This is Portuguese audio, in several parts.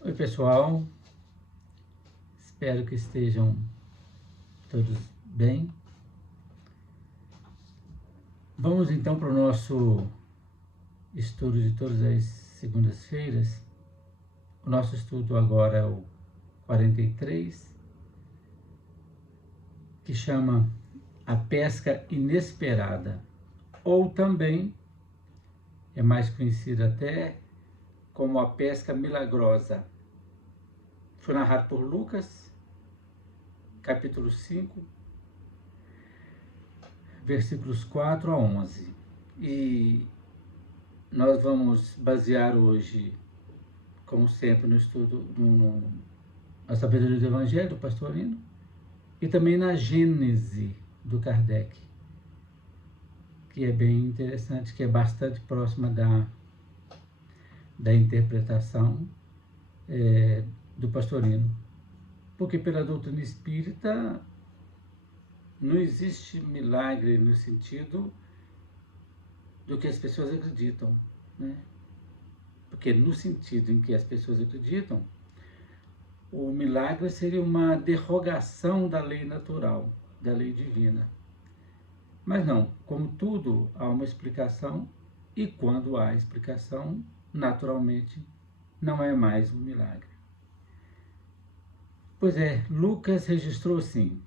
Oi, pessoal, espero que estejam todos bem. Vamos então para o nosso estudo de todas as segundas-feiras. O nosso estudo agora é o 43, que chama A Pesca Inesperada, ou também é mais conhecido até como A Pesca Milagrosa. Foi narrado por Lucas, capítulo 5, versículos 4 a 11. E nós vamos basear hoje, como sempre, no estudo, na sabedoria do Evangelho, do Pastorino, e também na Gênese do Kardec, que é bem interessante, que é bastante próxima da interpretação do Pastorino. Porque pela doutrina espírita não existe milagre no sentido do que as pessoas acreditam, né? Porque no sentido em que as pessoas acreditam, o milagre seria uma derrogação da lei natural, da lei divina. Mas não, como tudo, há uma explicação, e quando há explicação, naturalmente, não é mais um milagre. Pois é, Lucas registrou assim.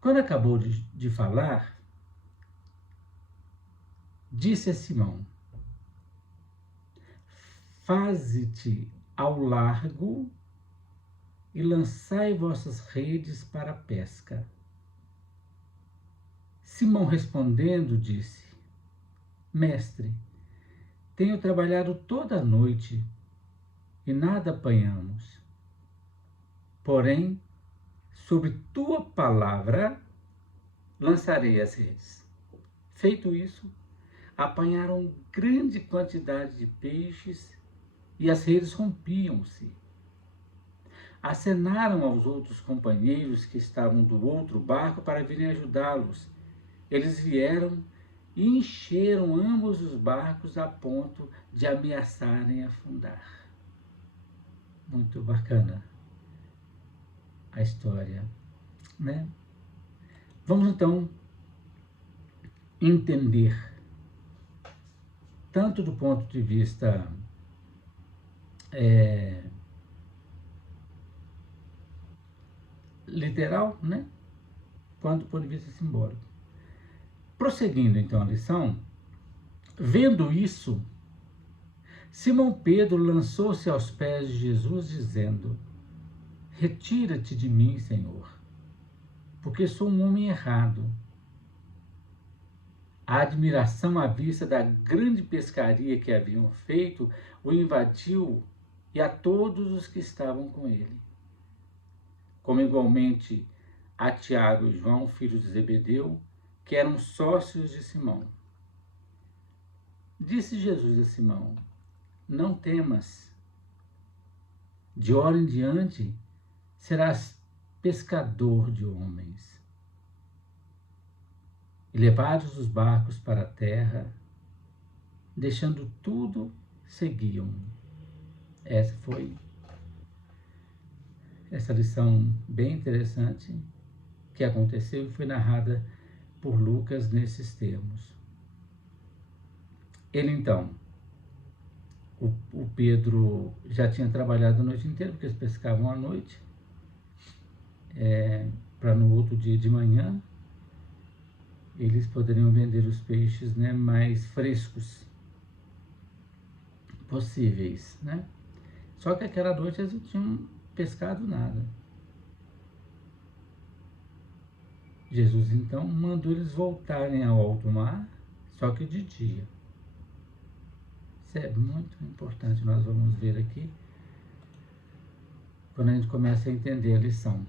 Quando acabou de falar, disse a Simão: Faze-te ao largo e lançai vossas redes para a pesca. Simão respondendo disse: Mestre, tenho trabalhado toda a noite e nada apanhamos. Porém, sobre tua palavra lançarei as redes. Feito isso, apanharam grande quantidade de peixes e as redes rompiam-se. Acenaram aos outros companheiros que estavam do outro barco para virem ajudá-los. Eles vieram e encheram ambos os barcos a ponto de ameaçarem afundar. Muito bacana a história, né? Vamos então entender, tanto do ponto de vista literal, né? Quanto do ponto de vista simbólico. Prosseguindo então a lição, vendo isso, Simão Pedro lançou-se aos pés de Jesus, dizendo: Retira-te de mim, Senhor, porque sou um homem errado. A admiração à vista da grande pescaria que haviam feito o invadiu e a todos os que estavam com ele. Como igualmente a Tiago e João, filhos de Zebedeu, que eram sócios de Simão. Disse Jesus a Simão: Não temas, de hora em diante serás pescador de homens. E levados os barcos para a terra, deixando tudo, seguiam. Essa foi essa lição bem interessante que aconteceu e foi narrada por Lucas nesses termos. Ele então, o Pedro já tinha trabalhado a noite inteira, porque eles pescavam à noite, para no outro dia de manhã eles poderiam vender os peixes, né, mais frescos possíveis, né? Só que aquela noite eles não tinham pescado nada. Jesus então mandou eles voltarem ao alto mar, só que de dia. Isso é muito importante, nós vamos ver aqui, quando a gente começa a entender a lição.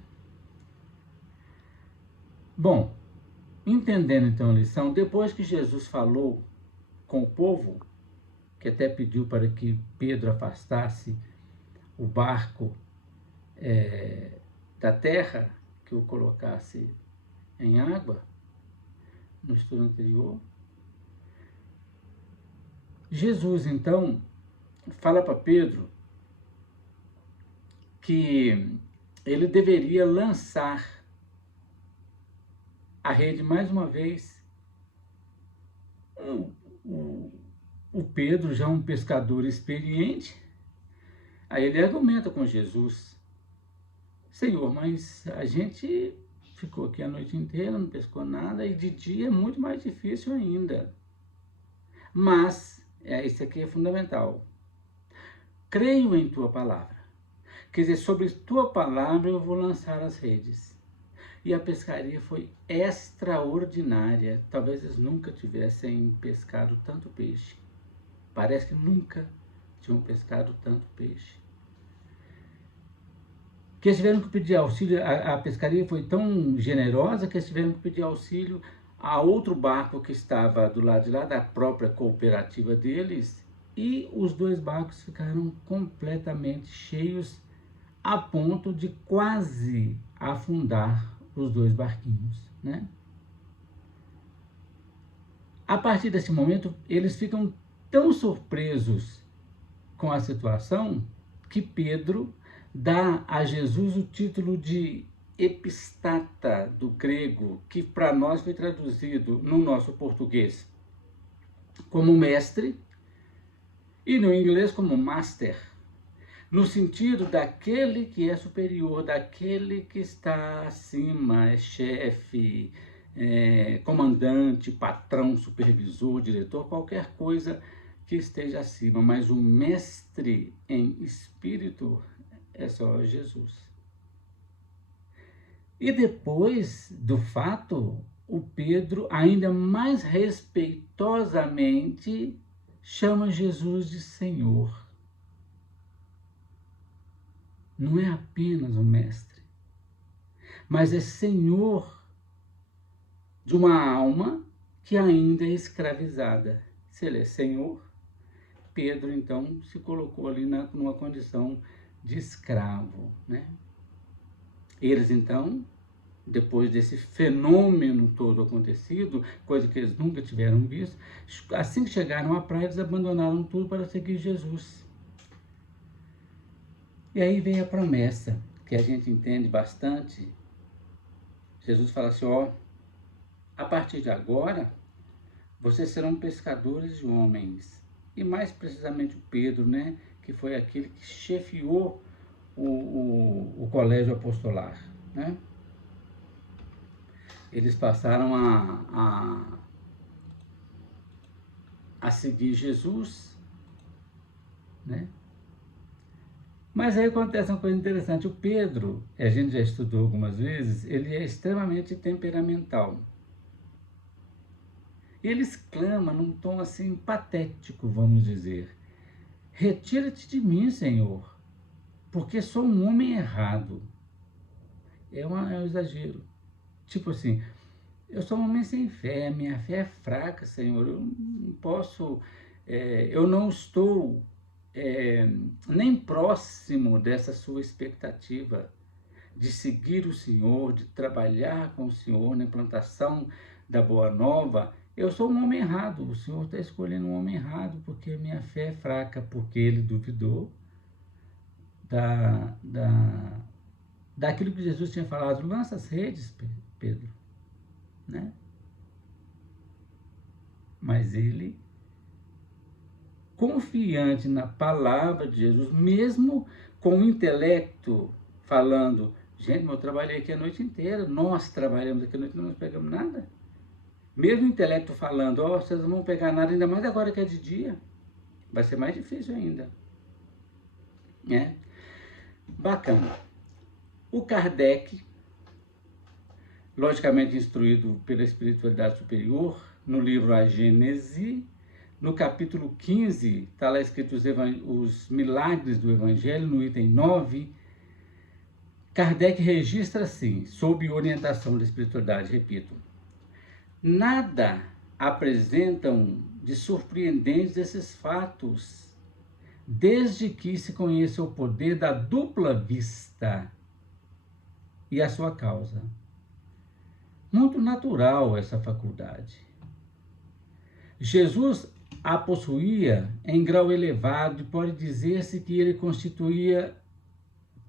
Bom, entendendo então a lição, depois que Jesus falou com o povo, que até pediu para que Pedro afastasse o barco da terra, que o colocasse em água, no estudo anterior, Jesus então fala para Pedro que ele deveria lançar a rede mais uma vez. O Pedro, já um pescador experiente, aí ele argumenta com Jesus: Senhor, mas a gente ficou aqui a noite inteira, não pescou nada, e de dia é muito mais difícil ainda. Mas, isso aqui é fundamental, creio em tua palavra. Quer dizer, sobre tua palavra eu vou lançar as redes. E a pescaria foi extraordinária. Talvez eles nunca tivessem pescado tanto peixe. Parece que nunca tinham pescado tanto peixe. Que eles tiveram que pedir auxílio, a pescaria foi tão generosa que eles tiveram que pedir auxílio a outro barco que estava do lado de lá, da própria cooperativa deles, e os dois barcos ficaram completamente cheios, a ponto de quase afundar os dois barquinhos, né? A partir desse momento, eles ficam tão surpresos com a situação que Pedro dá a Jesus o título de epistata, do grego, que para nós foi traduzido no nosso português como mestre e no inglês como master, no sentido daquele que é superior, daquele que está acima, é chefe, comandante, patrão, supervisor, diretor, qualquer coisa que esteja acima, mas o mestre em espírito é só Jesus. E depois do fato, o Pedro, ainda mais respeitosamente, chama Jesus de Senhor. Não é apenas o mestre, mas é Senhor de uma alma que ainda é escravizada. Se ele é Senhor, Pedro então se colocou ali numa condição de escravo, né? Eles então, depois desse fenômeno todo acontecido, coisa que eles nunca tiveram visto, assim que chegaram à praia, eles abandonaram tudo para seguir Jesus. E aí vem a promessa, que a gente entende bastante. Jesus fala assim, a partir de agora, vocês serão pescadores de homens. E mais precisamente o Pedro, né, que foi aquele que chefiou o colégio apostolar, né? Eles passaram a seguir Jesus, né? Mas aí acontece uma coisa interessante. O Pedro, a gente já estudou algumas vezes, ele é extremamente temperamental. Ele exclama num tom assim patético, vamos dizer: retira-te de mim, Senhor, porque sou um homem errado. É um exagero. Tipo assim, eu sou um homem sem fé, minha fé é fraca, Senhor, eu não posso, eu não estou nem próximo dessa sua expectativa de seguir o Senhor, de trabalhar com o Senhor na implantação da Boa Nova. Eu sou um homem errado, o Senhor está escolhendo um homem errado, porque minha fé é fraca, porque ele duvidou daquilo que Jesus tinha falado. Lança as redes, Pedro, né? Mas ele, confiante na palavra de Jesus, mesmo com o intelecto falando, gente, eu trabalhei aqui a noite inteira, nós trabalhamos aqui a noite, não nós pegamos nada. Mesmo o intelecto falando, vocês não vão pegar nada, ainda mais agora que é de dia, vai ser mais difícil ainda, né? Bacana. O Kardec, logicamente instruído pela espiritualidade superior, no livro A Gênese, no capítulo 15, está lá escrito os milagres do Evangelho, no item 9, Kardec registra assim, sob orientação da espiritualidade, repito: nada apresentam de surpreendentes esses fatos, desde que se conheça o poder da dupla vista e a sua causa. Muito natural essa faculdade. Jesus a possuía em grau elevado e pode dizer-se que ele constituía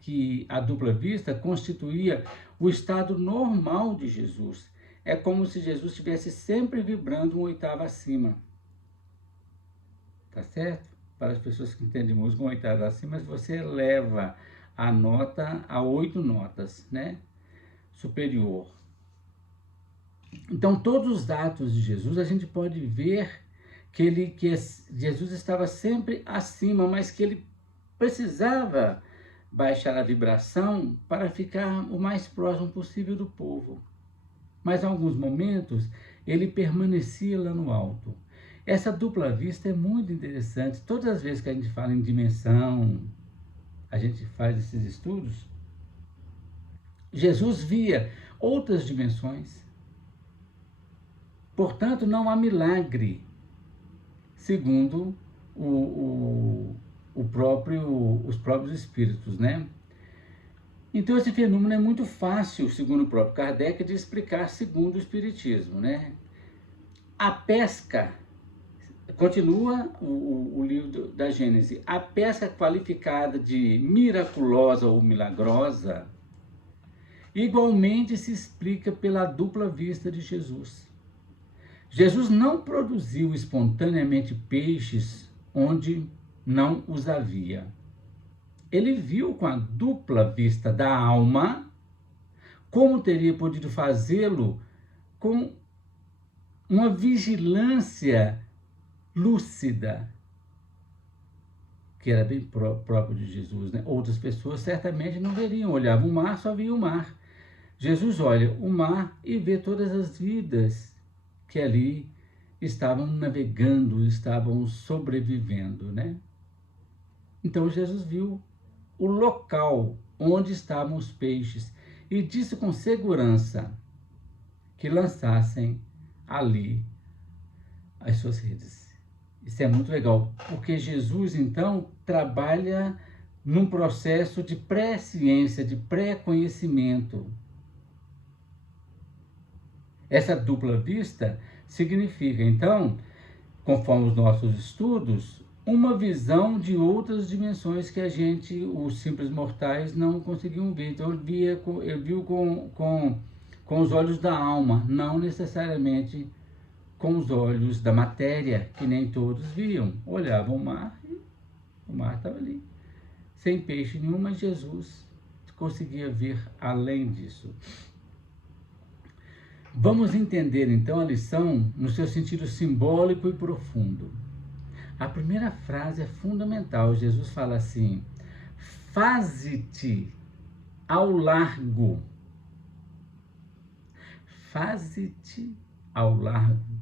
que a dupla vista constituía o estado normal de Jesus. É como se Jesus estivesse sempre vibrando uma oitava acima. Tá certo? Para as pessoas que entendem música, uma oitava acima, você eleva a nota a 8 notas, né? Superior. Então, todos os atos de Jesus, a gente pode ver que Jesus estava sempre acima, mas que ele precisava baixar a vibração para ficar o mais próximo possível do povo. Mas em alguns momentos, ele permanecia lá no alto. Essa dupla vista é muito interessante. Todas as vezes que a gente fala em dimensão, a gente faz esses estudos, Jesus via outras dimensões. Portanto, não há milagre, segundo os próprios espíritos, né? Então, esse fenômeno é muito fácil, segundo o próprio Kardec, de explicar segundo o Espiritismo, né? A pesca, continua o livro da Gênese, a pesca qualificada de miraculosa ou milagrosa, igualmente se explica pela dupla vista de Jesus. Jesus não produziu espontaneamente peixes onde não os havia. Ele viu com a dupla vista da alma como teria podido fazê-lo com uma vigilância lúcida, que era bem próprio de Jesus, né? Outras pessoas certamente não veriam, olhavam o mar, só via o mar. Jesus olha o mar e vê todas as vidas que ali estavam navegando, estavam sobrevivendo, né? Então Jesus viu o local onde estavam os peixes e disse com segurança que lançassem ali as suas redes. Isso é muito legal, porque Jesus, então, trabalha num processo de pré-ciência, de pré-conhecimento. Essa dupla vista significa, então, conforme os nossos estudos, uma visão de outras dimensões que a gente, os simples mortais, não conseguiam ver. Então, ele viu com os olhos da alma, não necessariamente com os olhos da matéria, que nem todos viam. Olhavam o mar e o mar estava ali, sem peixe nenhum, mas Jesus conseguia ver além disso. Vamos entender, então, a lição no seu sentido simbólico e profundo. A primeira frase é fundamental. Jesus fala assim: faze-te ao largo. Faze-te ao largo.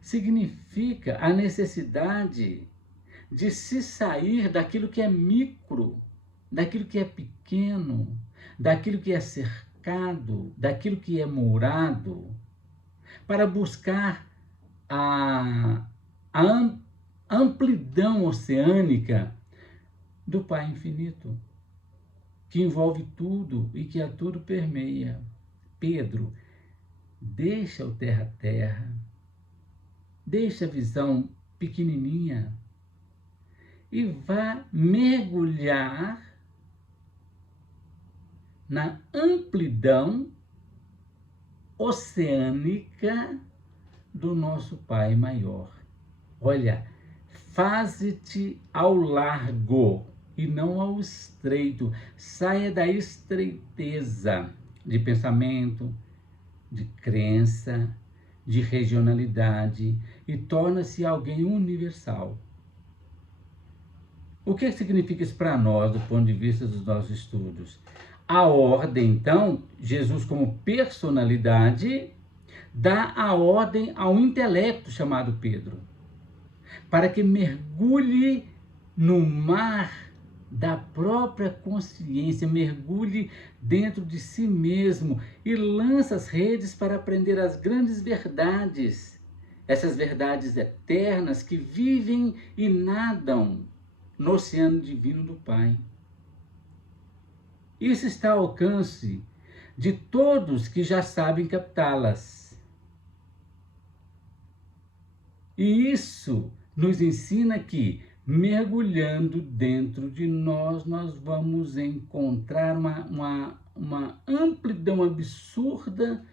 Significa a necessidade de se sair daquilo que é micro, daquilo que é pequeno, daquilo que é cercado, daquilo que é mourado, para buscar a amplidão oceânica do Pai Infinito, que envolve tudo e que a tudo permeia. Pedro, deixa o terra-terra, deixa a visão pequenininha e vá mergulhar na amplidão oceânica do nosso Pai maior. Olha, faze-te ao largo e não ao estreito. Saia da estreiteza de pensamento, de crença, de regionalidade e torna-se alguém universal. O que significa isso para nós, do ponto de vista dos nossos estudos? A ordem, então, Jesus como personalidade, dá a ordem ao intelecto chamado Pedro, para que mergulhe no mar da própria consciência, mergulhe dentro de si mesmo e lança as redes para aprender as grandes verdades, essas verdades eternas que vivem e nadam no oceano divino do Pai. Isso está ao alcance de todos que já sabem captá-las. E isso nos ensina que mergulhando dentro de nós, nós vamos encontrar uma amplidão absurda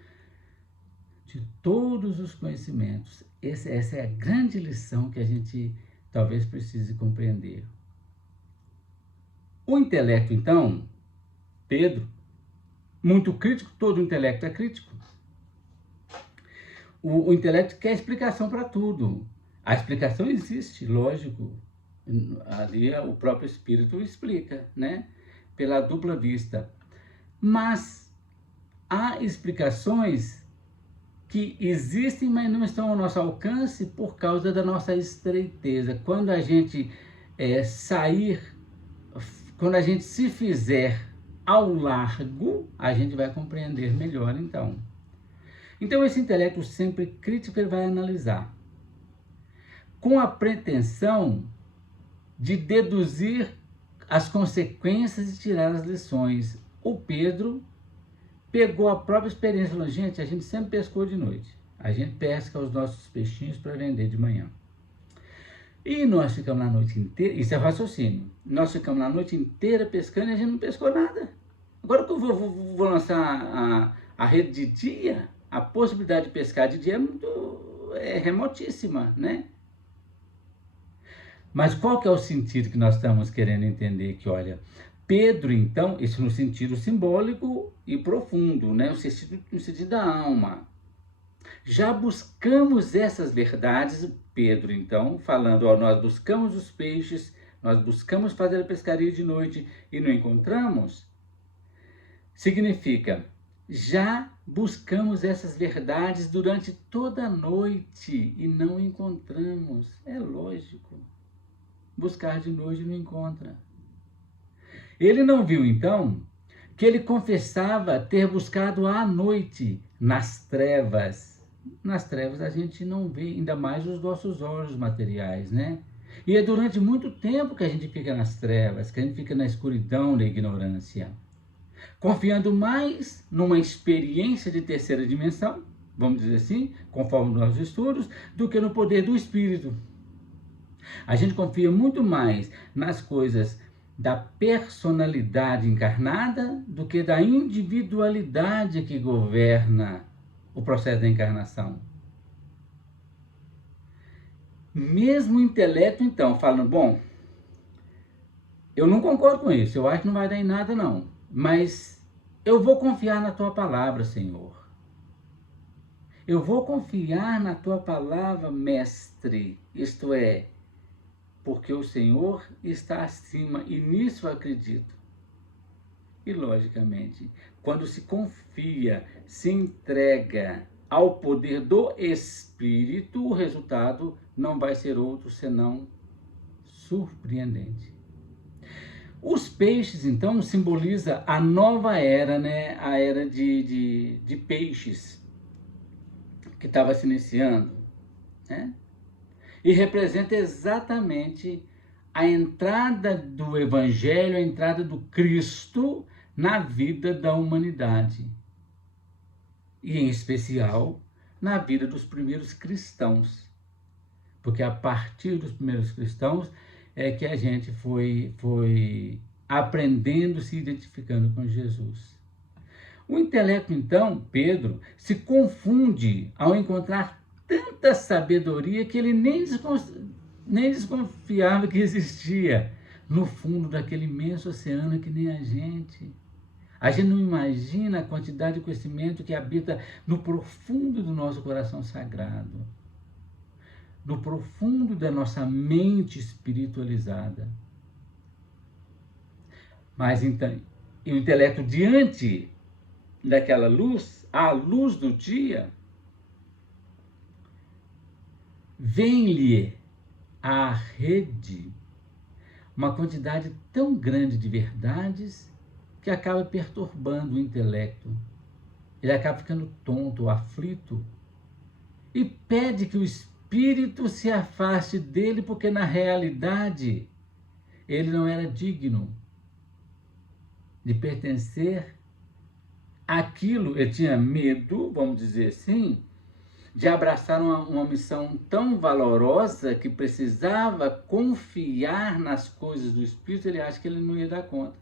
de todos os conhecimentos. Essa é a grande lição que a gente talvez precise compreender. O intelecto, então, Pedro, muito crítico, todo intelecto é crítico. O intelecto quer explicação para tudo. A explicação existe, lógico. Ali o próprio Espírito explica, né? Pela dupla vista. Mas há explicações que existem, mas não estão ao nosso alcance por causa da nossa estreiteza. Quando a gente quando a gente se fizer ao largo, a gente vai compreender melhor, então. Então, esse intelecto sempre crítico, ele vai analisar, com a pretensão de deduzir as consequências e tirar as lições. O Pedro pegou a própria experiência e falou, gente, a gente sempre pescou de noite. A gente pesca os nossos peixinhos para vender de manhã. E nós ficamos a noite inteira, isso é raciocínio, nós ficamos a noite inteira pescando e a gente não pescou nada. Agora que eu vou lançar a rede de dia, a possibilidade de pescar de dia é remotíssima, né? Mas qual que é o sentido que nós estamos querendo entender aqui? Olha, Pedro, então, isso no sentido simbólico e profundo, né? No sentido da alma. Já buscamos essas verdades, Pedro, então, falando, ó, nós buscamos os peixes, nós buscamos fazer a pescaria de noite e não encontramos, significa, já buscamos essas verdades durante toda a noite e não encontramos. É lógico. Buscar de noite não encontra. Ele não viu, então, que ele confessava ter buscado à noite, nas trevas. Nas trevas a gente não vê, ainda mais os nossos olhos materiais, né? E é durante muito tempo que a gente fica nas trevas, que a gente fica na escuridão da ignorância, confiando mais numa experiência de terceira dimensão, vamos dizer assim, conforme nossos estudos, do que no poder do Espírito. A gente confia muito mais nas coisas da personalidade encarnada do que da individualidade que governa o processo da encarnação. Mesmo o intelecto, então, falando, bom, eu não concordo com isso, eu acho que não vai dar em nada não, mas eu vou confiar na tua palavra, Senhor. Eu vou confiar na tua palavra, mestre, isto é, porque o Senhor está acima e nisso eu acredito. E, logicamente, quando se confia, se entrega ao poder do Espírito, o resultado não vai ser outro senão surpreendente. Os peixes, então, simboliza a nova era, né? A era de peixes que estava se iniciando, né? E representa exatamente a entrada do Evangelho, a entrada do Cristo na vida da humanidade. E, em especial, na vida dos primeiros cristãos. Porque a partir dos primeiros cristãos é que a gente foi aprendendo, se identificando com Jesus. O intelecto, então, Pedro, se confunde ao encontrar tanta sabedoria que ele nem desconfiava que existia no fundo daquele imenso oceano que nem a gente. A gente não imagina a quantidade de conhecimento que habita no profundo do nosso coração sagrado, no profundo da nossa mente espiritualizada. Mas então, o intelecto diante daquela luz, à luz do dia, vem-lhe à rede uma quantidade tão grande de verdades que acaba perturbando o intelecto. Ele acaba ficando tonto, aflito, e pede que o espírito se afaste dele, porque na realidade ele não era digno de pertencer àquilo. Ele tinha medo, vamos dizer assim, de abraçar uma missão tão valorosa que precisava confiar nas coisas do Espírito, ele acha que ele não ia dar conta.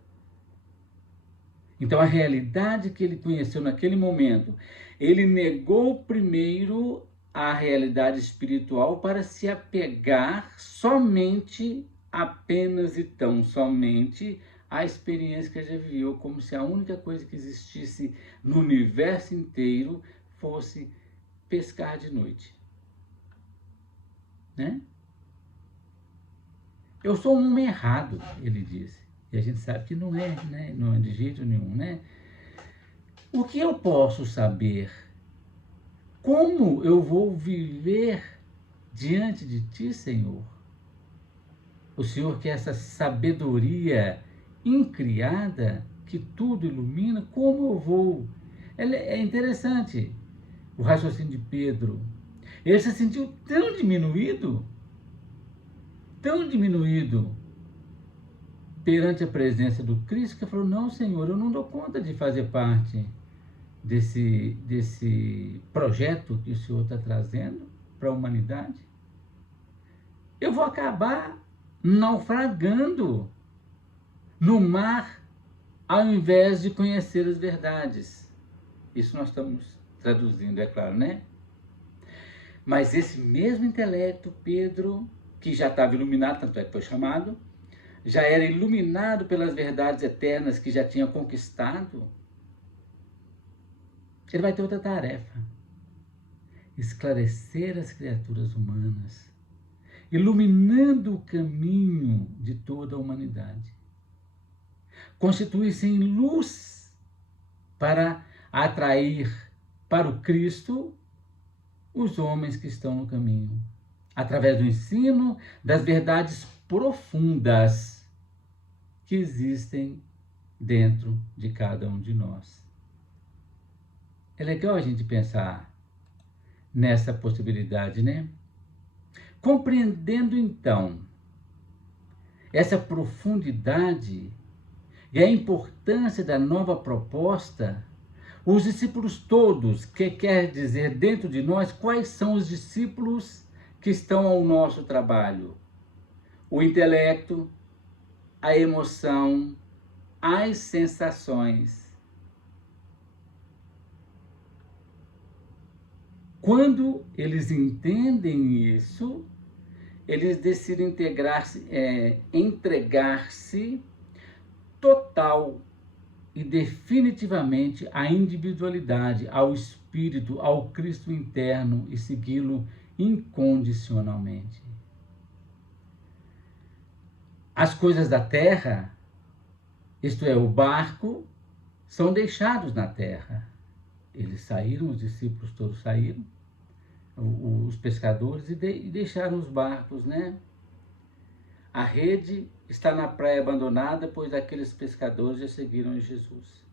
Então, a realidade que ele conheceu naquele momento, ele negou primeiro a realidade espiritual para se apegar somente, apenas e tão somente, à experiência que ele já viveu, como se a única coisa que existisse no universo inteiro fosse pescar de noite. Né? Eu sou um homem errado, ele disse. E a gente sabe que não é, né? Não é de jeito nenhum, né? O que eu posso saber? Como eu vou viver diante de ti, Senhor? O Senhor que é essa sabedoria incriada, que tudo ilumina, como eu vou? É interessante o raciocínio de Pedro. Ele se sentiu tão diminuído perante a presença do Cristo, que falou: não, Senhor, eu não dou conta de fazer parte desse projeto que o Senhor está trazendo para a humanidade. Eu vou acabar naufragando no mar ao invés de conhecer as verdades. Isso nós estamos traduzindo, é claro, né? Mas esse mesmo intelecto, Pedro, que já estava iluminado, tanto é que foi chamado, já era iluminado pelas verdades eternas que já tinha conquistado, ele vai ter outra tarefa: esclarecer as criaturas humanas, iluminando o caminho de toda a humanidade. Constituir-se em luz para atrair para o Cristo os homens que estão no caminho, através do ensino das verdades profundas que existem dentro de cada um de nós. É legal a gente pensar nessa possibilidade, né? Compreendendo então essa profundidade e a importância da nova proposta, os discípulos todos, que quer dizer dentro de nós, quais são os discípulos que estão ao nosso trabalho? O intelecto, a emoção, as sensações. Quando eles entendem isso, eles decidem entregar-se total e definitivamente à individualidade, ao Espírito, ao Cristo interno e segui-lo incondicionalmente. As coisas da terra, isto é, o barco, são deixados na terra. Eles saíram, os discípulos todos saíram, os pescadores, e deixaram os barcos, né? A rede está na praia abandonada, pois aqueles pescadores já seguiram Jesus.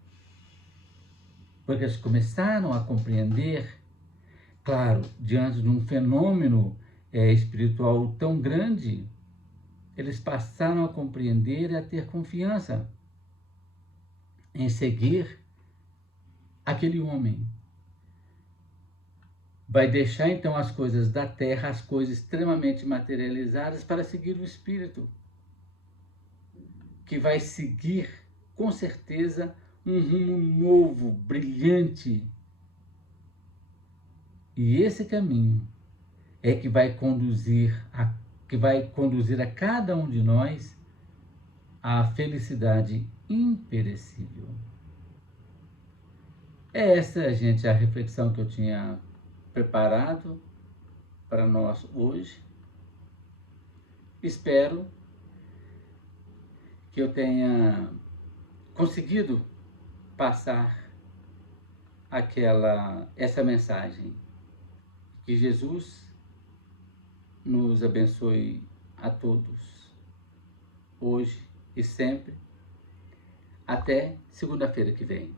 Porque eles começaram a compreender, claro, diante de um fenômeno espiritual tão grande, eles passaram a compreender e a ter confiança em seguir aquele homem. Vai deixar então as coisas da terra, as coisas extremamente materializadas, para seguir o Espírito, que vai seguir com certeza um rumo novo, brilhante. E esse caminho é que vai conduzir a cada um de nós à felicidade imperecível. É essa, gente, a reflexão que eu tinha preparado para nós hoje. Espero que eu tenha conseguido passar essa mensagem. Que Jesus nos abençoe a todos, hoje e sempre. Até segunda-feira que vem.